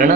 ಅಣ್ಣ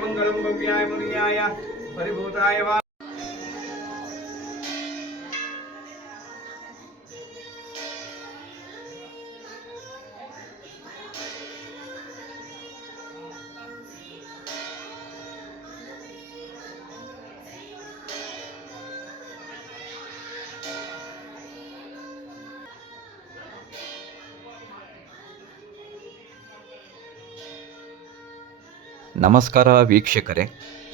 मंगलम भव्याय मुनियाय परिभूताय वा ನಮಸ್ಕಾರ ವೀಕ್ಷಕರೇ,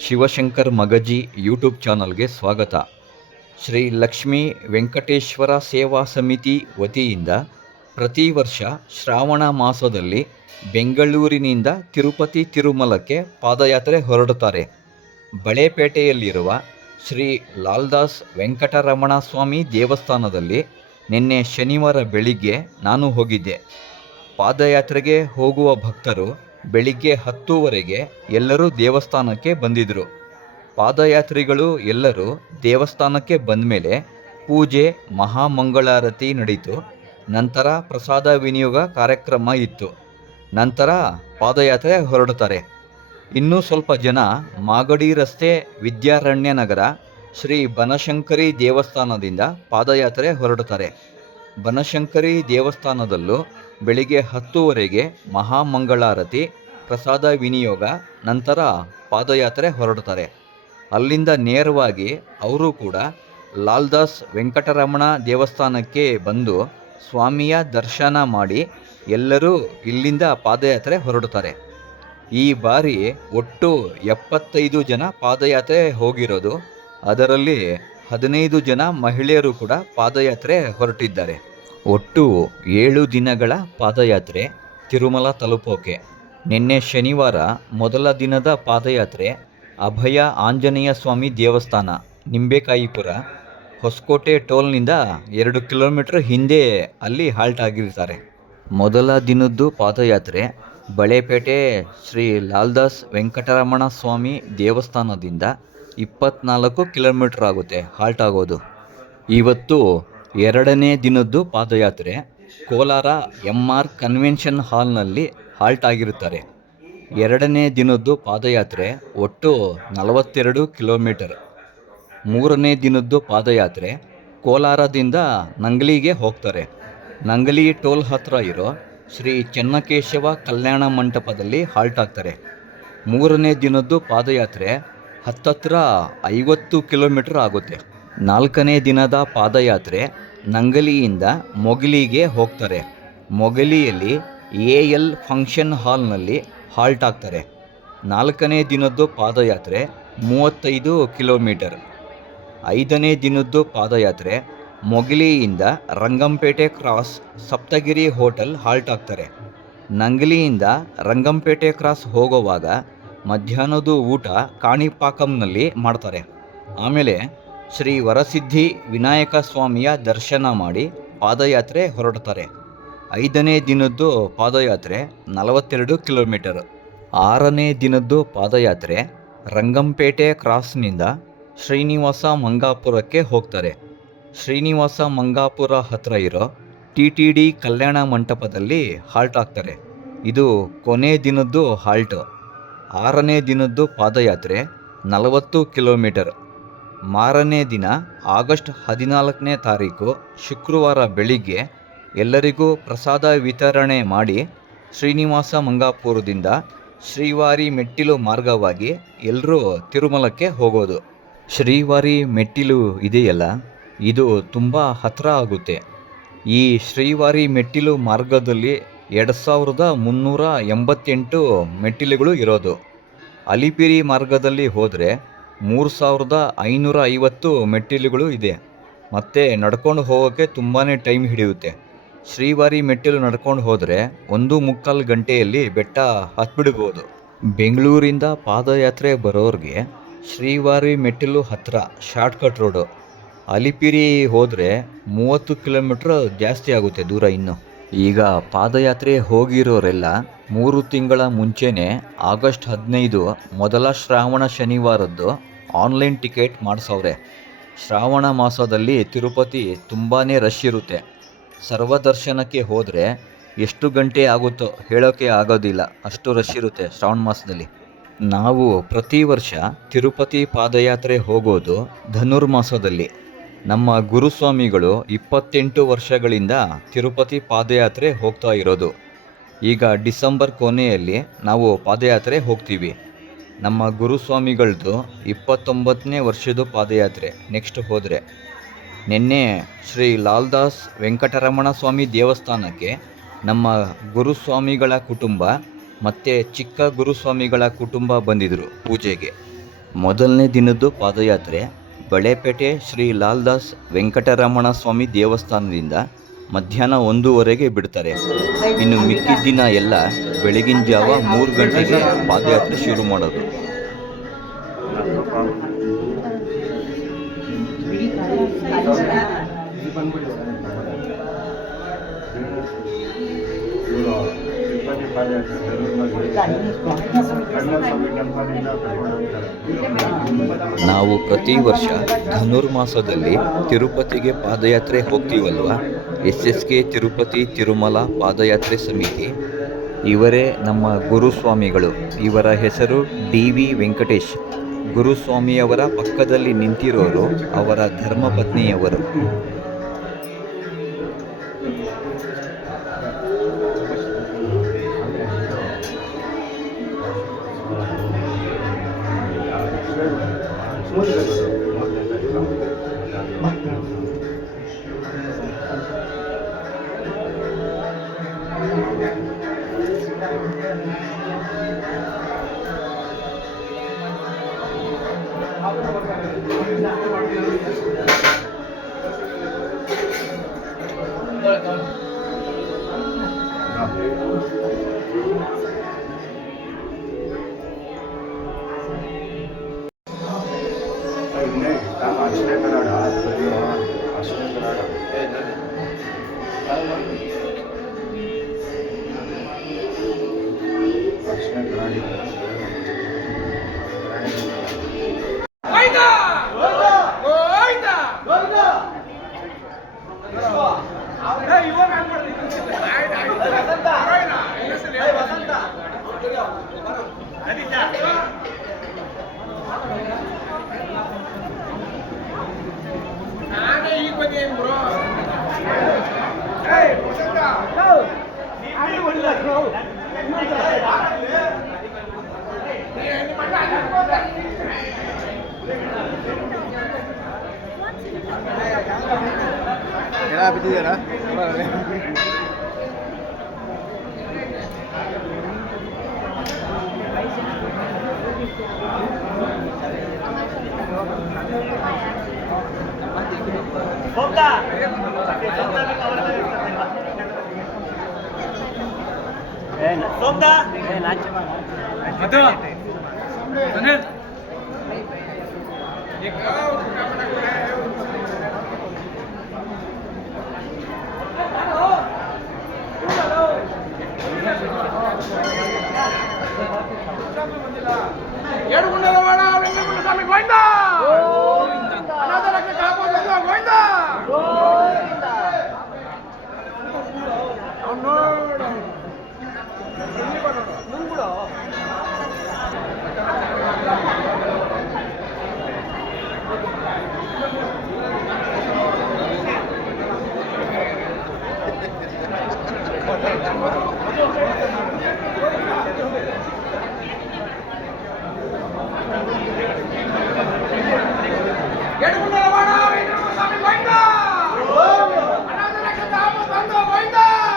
ಶಿವಶಂಕರ್ ಮಗಜಿ ಯೂಟ್ಯೂಬ್ ಚಾನಲ್ಗೆ ಸ್ವಾಗತ. ಶ್ರೀ ಲಕ್ಷ್ಮೀ ವೆಂಕಟೇಶ್ವರ ಸೇವಾ ಸಮಿತಿ ವತಿಯಿಂದ ಪ್ರತಿ ವರ್ಷ ಶ್ರಾವಣ ಮಾಸದಲ್ಲಿ ಬೆಂಗಳೂರಿನಿಂದ ತಿರುಪತಿ ತಿರುಮಲಕ್ಕೆ ಪಾದಯಾತ್ರೆ ಹೊರಡುತ್ತಾರೆ. ಬಳೆಪೇಟೆಯಲ್ಲಿರುವ ಶ್ರೀ ಲಾಲ್ದಾಸ್ ವೆಂಕಟರಮಣ ಸ್ವಾಮಿ ದೇವಸ್ಥಾನದಲ್ಲಿ ನಿನ್ನೆ ಶನಿವಾರ ಬೆಳಿಗ್ಗೆ ನಾನು ಹೋಗಿದ್ದೆ. ಪಾದಯಾತ್ರೆಗೆ ಹೋಗುವ ಭಕ್ತರು ಬೆಳಿಗ್ಗೆ 10 ಎಲ್ಲರೂ ದೇವಸ್ಥಾನಕ್ಕೆ ಬಂದಿದ್ದರು. ಪಾದಯಾತ್ರಿಗಳು ಎಲ್ಲರೂ ದೇವಸ್ಥಾನಕ್ಕೆ ಬಂದ ಮೇಲೆ ಪೂಜೆ, ಮಹಾಮಂಗಳಾರತಿ ನಡೀತು. ನಂತರ ಪ್ರಸಾದ ವಿನಿಯೋಗ ಕಾರ್ಯಕ್ರಮ ಇತ್ತು. ನಂತರ ಪಾದಯಾತ್ರೆ ಹೊರಡುತ್ತಾರೆ. ಇನ್ನೂ ಸ್ವಲ್ಪ ಜನ ಮಾಗಡಿ ರಸ್ತೆ, ವಿದ್ಯಾರಣ್ಯ ನಗರ, ಶ್ರೀ ಬನಶಂಕರಿ ದೇವಸ್ಥಾನದಿಂದ ಪಾದಯಾತ್ರೆ ಹೊರಡುತ್ತಾರೆ. ಬನಶಂಕರಿ ದೇವಸ್ಥಾನದಲ್ಲೂ ಬೆಳಿಗ್ಗೆ 10 ಮಹಾಮಂಗಳಾರತಿ, ಪ್ರಸಾದ ವಿನಿಯೋಗ, ನಂತರ ಪಾದಯಾತ್ರೆ ಹೊರಡುತ್ತಾರೆ. ಅಲ್ಲಿಂದ ನೇರವಾಗಿ ಅವರು ಕೂಡ ಲಾಲ್ದಾಸ್ ವೆಂಕಟರಮಣ ದೇವಸ್ಥಾನಕ್ಕೆ ಬಂದು ಸ್ವಾಮಿಯ ದರ್ಶನ ಮಾಡಿ ಎಲ್ಲರೂ ಇಲ್ಲಿಂದ ಪಾದಯಾತ್ರೆ ಹೊರಡುತ್ತಾರೆ. ಈ ಬಾರಿ ಒಟ್ಟು 75 ಜನ ಪಾದಯಾತ್ರೆ ಹೋಗಿರೋದು. ಅದರಲ್ಲಿ 15 ಜನ ಮಹಿಳೆಯರು ಕೂಡ ಪಾದಯಾತ್ರೆ ಹೊರಟಿದ್ದಾರೆ. ಒಟ್ಟು 7 ದಿನಗಳ ಪಾದಯಾತ್ರೆ ತಿರುಮಲ ತಲುಪೋಕೆ. ನಿನ್ನೆ ಶನಿವಾರ ಮೊದಲ ದಿನದ ಪಾದಯಾತ್ರೆ ಅಭಯ ಆಂಜನೇಯ ಸ್ವಾಮಿ ದೇವಸ್ಥಾನ, ನಿಂಬೇಕಾಯಿಪುರ, ಹೊಸಕೋಟೆ ಟೋಲ್ನಿಂದ 2 ಕಿಲೋಮೀಟರ್ ಹಿಂದೆ ಅಲ್ಲಿ ಹಾಲ್ಟ್ ಆಗಿರ್ತಾರೆ. ಮೊದಲ ದಿನದ್ದು ಪಾದಯಾತ್ರೆ ಬಳೆಪೇಟೆ ಶ್ರೀ ಲಾಲ್ದಾಸ್ ವೆಂಕಟರಮಣ ಸ್ವಾಮಿ ದೇವಸ್ಥಾನದಿಂದ 24 ಕಿಲೋಮೀಟರ್ ಆಗುತ್ತೆ ಹಾಲ್ಟ್ ಆಗೋದು. ಇವತ್ತು 2ನೇ ದಿನದ್ದು ಪಾದಯಾತ್ರೆ ಕೋಲಾರ MR ಕನ್ವೆನ್ಷನ್ ಹಾಲ್ನಲ್ಲಿ ಹಾಲ್ಟ್ ಆಗಿರುತ್ತಾರೆ. 2ನೇ ದಿನದ್ದು ಪಾದಯಾತ್ರೆ ಒಟ್ಟು 42 ಕಿಲೋಮೀಟರ್. 3ನೇ ದಿನದ್ದು ಪಾದಯಾತ್ರೆ ಕೋಲಾರದಿಂದ ನಂಗಲಿಗೆ ಹೋಗ್ತಾರೆ. ನಂಗಲಿ ಟೋಲ್ ಹತ್ರ ಇರೋ ಶ್ರೀ ಚೆನ್ನಕೇಶವ ಕಲ್ಯಾಣ ಮಂಟಪದಲ್ಲಿ ಹಾಲ್ಟ್ ಆಗ್ತಾರೆ. 3ನೇ ದಿನದ್ದು ಪಾದಯಾತ್ರೆ ಹತ್ತತ್ರ 50 ಕಿಲೋಮೀಟರ್ ಆಗುತ್ತೆ. 4ನೇ ದಿನದ ಪಾದಯಾತ್ರೆ ನಂಗಲಿಯಿಂದ ಮೊಗಲಿಗೆ ಹೋಗ್ತಾರೆ. ಮೊಗಲಿಯಲ್ಲಿ AL ಫಂಕ್ಷನ್ ಹಾಲ್ನಲ್ಲಿ ಹಾಲ್ಟ್ ಆಗ್ತಾರೆ. 4ನೇ ದಿನದ್ದು ಪಾದಯಾತ್ರೆ 35 ಕಿಲೋಮೀಟರ್. 5ನೇ ದಿನದ್ದು ಪಾದಯಾತ್ರೆ ಮೊಗಲಿಯಿಂದ Rangampet cross Saptagiri hotel halt ಆಗ್ತಾರೆ. ನಂಗಲಿಯಿಂದ ರಂಗಂಪೇಟೆ ಕ್ರಾಸ್ ಹೋಗುವಾಗ ಮಧ್ಯಾಹ್ನದ ಊಟ ಕಾಣಿಪಾಕಂನಲ್ಲಿ ಮಾಡ್ತಾರೆ. ಆಮೇಲೆ ಶ್ರೀ ವರಸಿದ್ಧಿ ವಿನಾಯಕ ಸ್ವಾಮಿಯ ದರ್ಶನ ಮಾಡಿ ಪಾದಯಾತ್ರೆ ಹೊರಡ್ತಾರೆ. 5ನೇ ದಿನದ್ದು ಪಾದಯಾತ್ರೆ 42 ಕಿಲೋಮೀಟರ್. 6ನೇ ದಿನದ್ದು ಪಾದಯಾತ್ರೆ ರಂಗಂಪೇಟೆ ಕ್ರಾಸ್ನಿಂದ ಶ್ರೀನಿವಾಸ ಮಂಗಾಪುರಕ್ಕೆ ಹೋಗ್ತಾರೆ. ಶ್ರೀನಿವಾಸ ಮಂಗಾಪುರ ಹತ್ರ ಇರೋ TTD ಕಲ್ಯಾಣ ಮಂಟಪದಲ್ಲಿ ಹಾಲ್ಟ್ ಆಗ್ತಾರೆ. ಇದು ಕೊನೆ ದಿನದ್ದು ಹಾಲ್ಟ್. 6ನೇ ದಿನದ್ದು ಪಾದಯಾತ್ರೆ 40 ಕಿಲೋಮೀಟರ್. ಮಾರನೇ ದಿನ ಆಗಸ್ಟ್ 14ನೇ ತಾರೀಕು ಶುಕ್ರವಾರ ಬೆಳಿಗ್ಗೆ ಎಲ್ಲರಿಗೂ ಪ್ರಸಾದ ವಿತರಣೆ ಮಾಡಿ ಶ್ರೀನಿವಾಸ ಮಂಗಾಪುರದಿಂದ ಶ್ರೀವಾರಿ ಮೆಟ್ಟಿಲು ಮಾರ್ಗವಾಗಿ ಎಲ್ಲರೂ ತಿರುಮಲಕ್ಕೆ ಹೋಗೋದು. ಶ್ರೀವಾರಿ ಮೆಟ್ಟಿಲು ಇದೆಯಲ್ಲ, ಇದು ತುಂಬ ಹತ್ತಿರ ಆಗುತ್ತೆ. ಈ ಶ್ರೀವಾರಿ ಮೆಟ್ಟಿಲು ಮಾರ್ಗದಲ್ಲಿ 2388 ಮೆಟ್ಟಿಲುಗಳು ಇರೋದು. ಅಲಿಪಿರಿ ಮಾರ್ಗದಲ್ಲಿ ಹೋದರೆ 3550 ಮೆಟ್ಟಿಲುಗಳು ಇದೆ. ಮತ್ತು ನಡ್ಕೊಂಡು ಹೋಗೋಕ್ಕೆ ತುಂಬಾ ಟೈಮ್ ಹಿಡಿಯುತ್ತೆ. ಶ್ರೀವಾರಿ ಮೆಟ್ಟಿಲು ನಡ್ಕೊಂಡು ಹೋದರೆ 1.25 ಗಂಟೆಯಲ್ಲಿ ಬೆಟ್ಟ ಹತ್ಬಿಡ್ಬೋದು. ಬೆಂಗಳೂರಿಂದ ಪಾದಯಾತ್ರೆ ಬರೋರಿಗೆ ಶ್ರೀವಾರಿ ಮೆಟ್ಟಿಲು ಹತ್ತಿರ ಶಾರ್ಟ್ಕಟ್ ರೋಡು. ಅಲಿಪಿರಿ ಹೋದರೆ 30 ಕಿಲೋಮೀಟ್ರ್ ಜಾಸ್ತಿ ಆಗುತ್ತೆ ದೂರ ಇನ್ನು. ಈಗ ಪಾದಯಾತ್ರೆ ಹೋಗಿರೋರೆಲ್ಲ 3 ತಿಂಗಳ ಮುಂಚೆನೇ ಆಗಸ್ಟ್ 15 ಮೊದಲ ಶ್ರಾವಣ ಶನಿವಾರದ್ದು ಆನ್ಲೈನ್ ಟಿಕೆಟ್ ಮಾಡಿಸವ್ರೆ. ಶ್ರಾವಣ ಮಾಸದಲ್ಲಿ ತಿರುಪತಿ ತುಂಬಾ ರಶ್ ಇರುತ್ತೆ. ಸರ್ವದರ್ಶನಕ್ಕೆ ಹೋದರೆ ಎಷ್ಟು ಗಂಟೆ ಆಗುತ್ತೋ ಹೇಳೋಕ್ಕೆ ಆಗೋದಿಲ್ಲ, ಅಷ್ಟು ರಶ್ ಇರುತ್ತೆ ಶ್ರಾವಣ ಮಾಸದಲ್ಲಿ. ನಾವು ಪ್ರತಿ ವರ್ಷ ತಿರುಪತಿ ಪಾದಯಾತ್ರೆ ಹೋಗೋದು ಧನುರ್ಮಾಸದಲ್ಲಿ. ನಮ್ಮ ಗುರುಸ್ವಾಮಿಗಳು 28 ವರ್ಷಗಳಿಂದ ತಿರುಪತಿ ಪಾದಯಾತ್ರೆ ಹೋಗ್ತಾ ಇರೋದು. ಈಗ ಡಿಸೆಂಬರ್ ಕೊನೆಯಲ್ಲಿ ನಾವು ಪಾದಯಾತ್ರೆ ಹೋಗ್ತೀವಿ. ನಮ್ಮ ಗುರುಸ್ವಾಮಿಗಳದ್ದು 29ನೇ ವರ್ಷದ ಪಾದಯಾತ್ರೆ ನೆಕ್ಸ್ಟ್ ಹೋದರೆ. ನಿನ್ನೆ ಶ್ರೀ ಲಾಲ್ದಾಸ್ ವೆಂಕಟರಮಣ ಸ್ವಾಮಿ ದೇವಸ್ಥಾನಕ್ಕೆ ನಮ್ಮ ಗುರುಸ್ವಾಮಿಗಳ ಕುಟುಂಬ ಮತ್ತು ಚಿಕ್ಕ ಗುರುಸ್ವಾಮಿಗಳ ಕುಟುಂಬ ಬಂದಿದ್ದರು ಪೂಜೆಗೆ. ಮೊದಲನೇ ದಿನದ್ದು ಪಾದಯಾತ್ರೆ ಬಳೆಪೇಟೆ ಶ್ರೀ ಲಾಲ್ದಾಸ್ ವೆಂಕಟರಮಣ ಸ್ವಾಮಿ ದೇವಸ್ಥಾನದಿಂದ ಮಧ್ಯಾಹ್ನ 1 ಬಿಡ್ತಾರೆ. ಇನ್ನು ಮಿಕ್ಕಿದ ದಿನ ಎಲ್ಲ ಬೆಳಗಿನ ಜಾವ 3 ಗಂಟೆಗೆ ಪಾದಯಾತ್ರೆ ಶುರು ಮಾಡೋದು. ನಾವು ಪ್ರತಿ ವರ್ಷ ಧನುರ್ಮಾಸದಲ್ಲಿ ತಿರುಪತಿಗೆ ಪಾದಯಾತ್ರೆ ಹೋಗ್ತೀವಲ್ವ. SSK ತಿರುಪತಿ ತಿರುಮಲ ಪಾದಯಾತ್ರೆ ಸಮಿತಿ ಇವರೇ ನಮ್ಮ ಗುರುಸ್ವಾಮಿಗಳು. ಇವರ ಹೆಸರು DV ವೆಂಕಟೇಶ್. ಗುರುಸ್ವಾಮಿಯವರ ಪಕ್ಕದಲ್ಲಿ ನಿಂತಿರೋರು ಅವರ ಧರ್ಮಪತ್ನಿಯವರು. Era bidiera. ఏడుగుండలవాడ వెంకటరమణ స్వామి గోవిందా అనాథలకు కాపాడు గోవిందా ఏడుగుండలవాడ వెంకటరమణ స్వామి గోవిందా అనాథలకు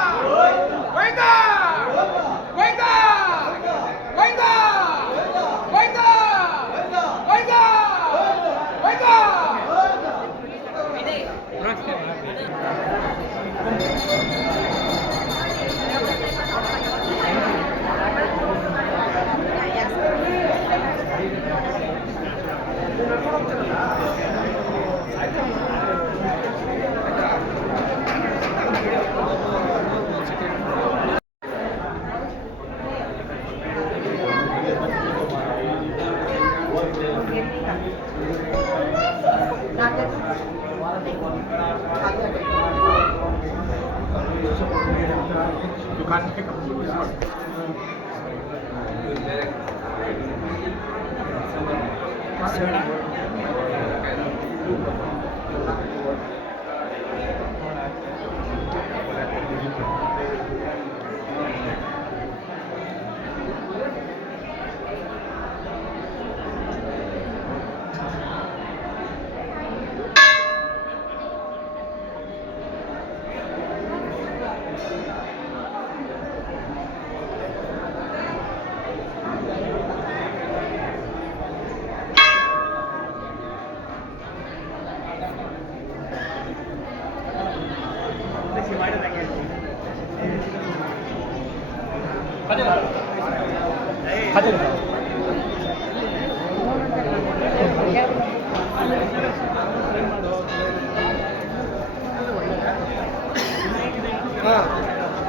కాపాడు గోవిందా గోవిందా గోవిందా గోవిందా గోవిందా గోవిందా గోవిందా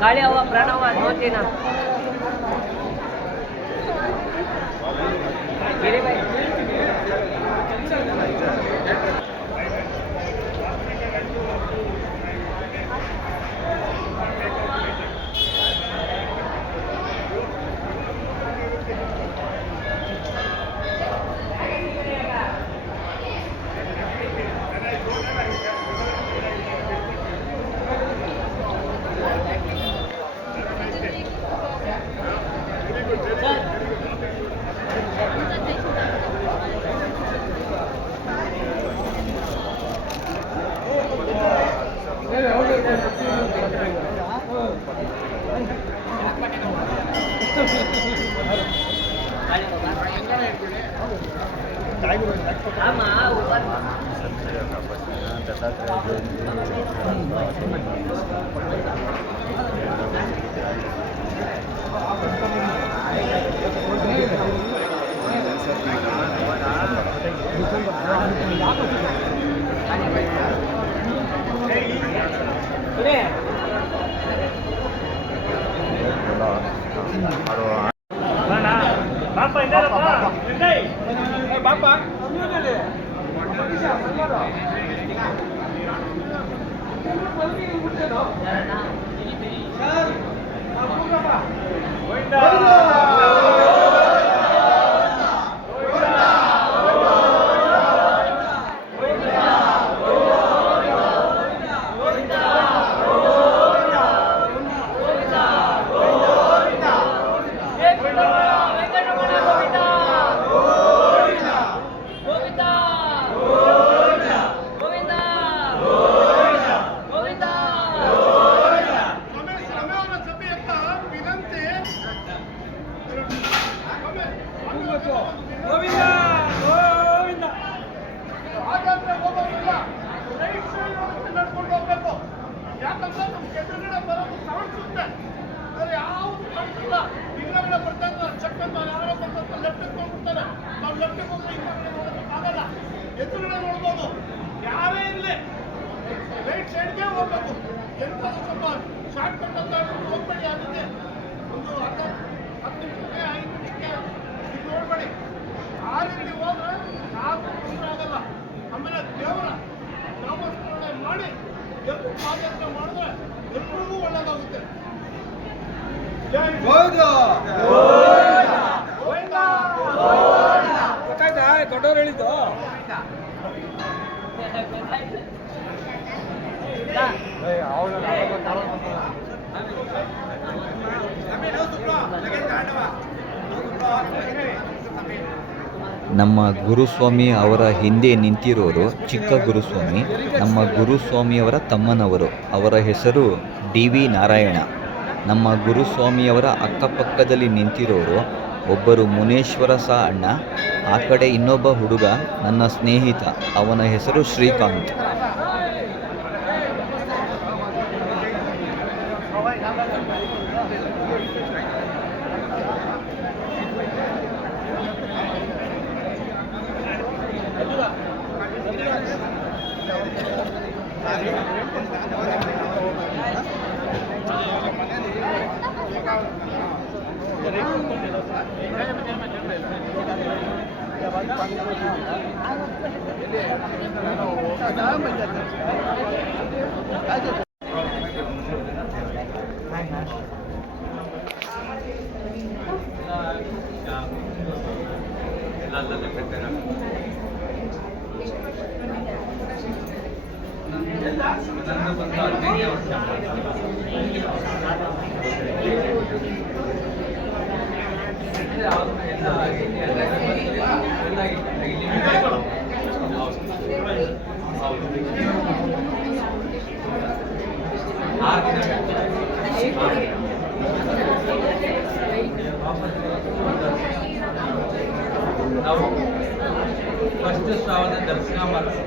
ಗಾಳಿ ಅವ ಪ್ರಣವ ನೋಡ್ತೀನ ಶಾರ್ಟ್ಕಟ್ ಅಂತ ಹೇಳ್ಬಿಟ್ಟು ಹೋಗ್ಬೇಡಿ. ಅದಕ್ಕೆ ಒಂದು 10 ನಿಮಿಷಕ್ಕೆ 5 ನಿಮಿಷಕ್ಕೆ ಇದು ನೋಡ್ಬೇಡಿ. ಆ ರೀತಿ ಹೋದ್ರೆ ಯಾರಿಗೂ ತೊಂದರೆ ಆಗಲ್ಲ. ಆಮೇಲೆ ದೇವರ ನಾಮಸ್ಮರಣೆ ಮಾಡಿ ಎಲ್ಲರೂ ಪಾದಯಾತ್ರೆ ಮಾಡಿದ್ರೆ ಎಲ್ರಿಗೂ ಒಳ್ಳೆಯದಾಗುತ್ತೆ. ಜೈ ಗೋವಿಂದ. ಗೊತ್ತಾಯ್ತಾ ದೊಡ್ಡವ್ರು ಹೇಳಿದ್ದು? ನಮ್ಮ ಗುರುಸ್ವಾಮಿ ಅವರ ಹಿಂದೆ ನಿಂತಿರೋರು ಚಿಕ್ಕ ಗುರುಸ್ವಾಮಿ, ನಮ್ಮ ಗುರುಸ್ವಾಮಿಯವರ ತಮ್ಮನವರು. ಅವರ ಹೆಸರು DV ನಾರಾಯಣ. ನಮ್ಮ ಗುರುಸ್ವಾಮಿಯವರ ಅಕ್ಕಪಕ್ಕದಲ್ಲಿ ನಿಂತಿರೋರು ಒಬ್ಬರು ಮುನೇಶ್ವರ ಅಣ್ಣ. ಆ ಕಡೆ ಇನ್ನೊಬ್ಬ ಹುಡುಗ ನನ್ನ ಸ್ನೇಹಿತ, ಅವನ ಹೆಸರು ಶ್ರೀಕಾಂತ್. ನಾವು ಫಸ್ಟ್ ಶ್ರಾವಣ ದರ್ಶನ ಮಾಡ್ತೀವಿ.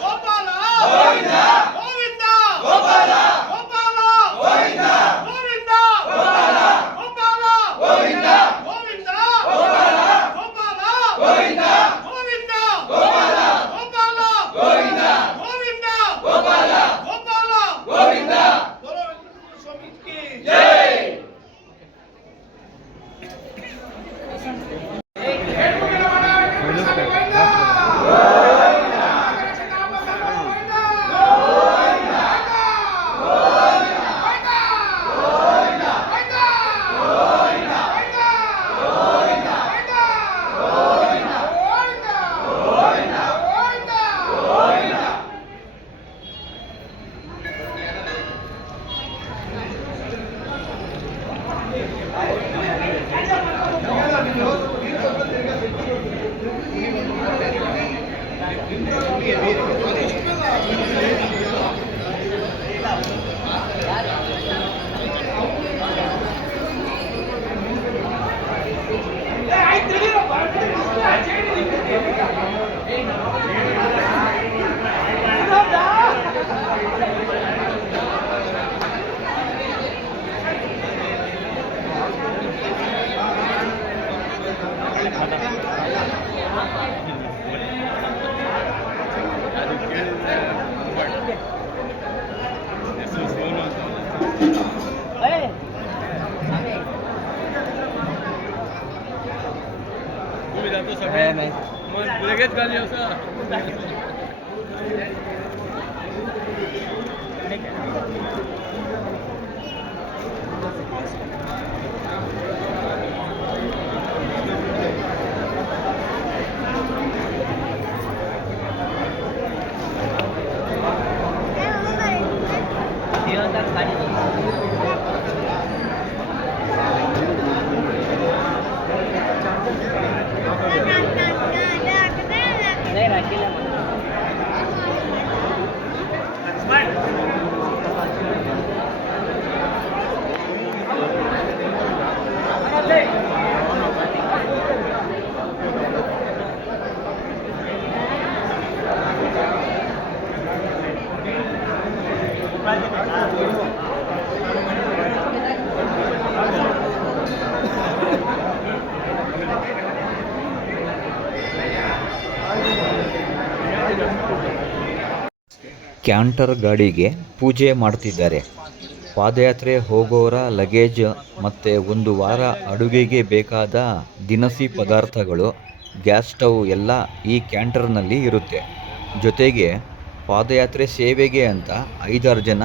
ಗೋಪಾಲ लगेज गाली हो सर नहीं रखिला ಕ್ಯಾಂಟರ್ ಗಾಡಿಗೆ ಪೂಜೆ ಮಾಡ್ತಿದ್ದಾರೆ. ಪಾದಯಾತ್ರೆ ಹೋಗೋರ ಲಗೇಜ್ ಮತ್ತು ಒಂದು ವಾರ ಅಡುಗೆಗೆ ಬೇಕಾದ ದಿನಸಿ ಪದಾರ್ಥಗಳು, ಗ್ಯಾಸ್ ಸ್ಟವ್ ಎಲ್ಲ ಈ ಕ್ಯಾಂಟರ್ನಲ್ಲಿ ಇರುತ್ತೆ. ಜೊತೆಗೆ ಪಾದಯಾತ್ರೆ ಸೇವೆಗೆ ಅಂತ 5-6 ಜನ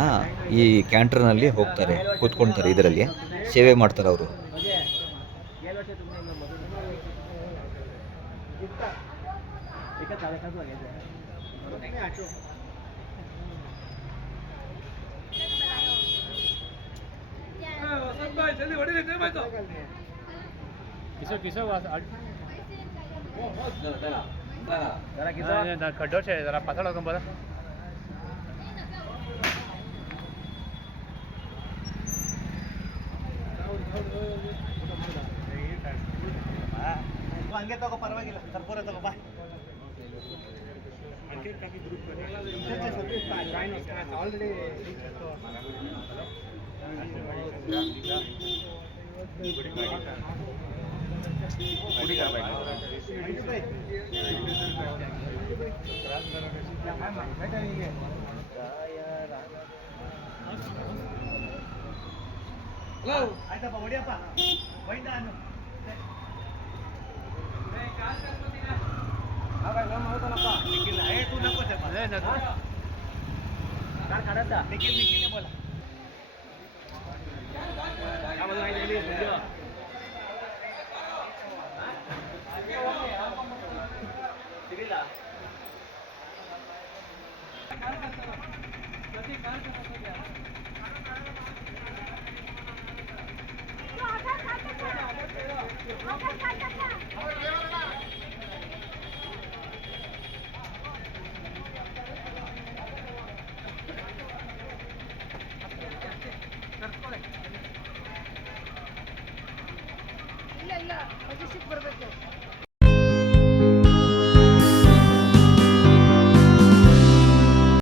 ಈ ಕ್ಯಾಂಟರ್ನಲ್ಲಿ ಹೋಗ್ತಾರೆ, ಕೂತ್ಕೊಳ್ತಾರೆ, ಇದರಲ್ಲಿ ಸೇವೆ ಮಾಡ್ತಾರೆ ಅವರು. जल्दी बड़ी टाइम आಯ್ತು जरा खड्डो छे जरा पाछळ होकम बोला ಹಂಗೆ ತಗೋ, ಪರವಾಗಿಲ್ಲ, ಕರ್ಪೂರ ತಗೋ ಬಾ. ಆಯ್ತಪ್ಪ, ಹೊಡಿಯಪ್ಪ, ಬೈಂದ ಅನ್ನು. निखिल आहे, तू नको ते मला. काय काढायचा? निखिल बोला. ಇಲ್ಲ ಮೆಜೆಸ್ಟಿಕ್ ಬರಬೇಕು.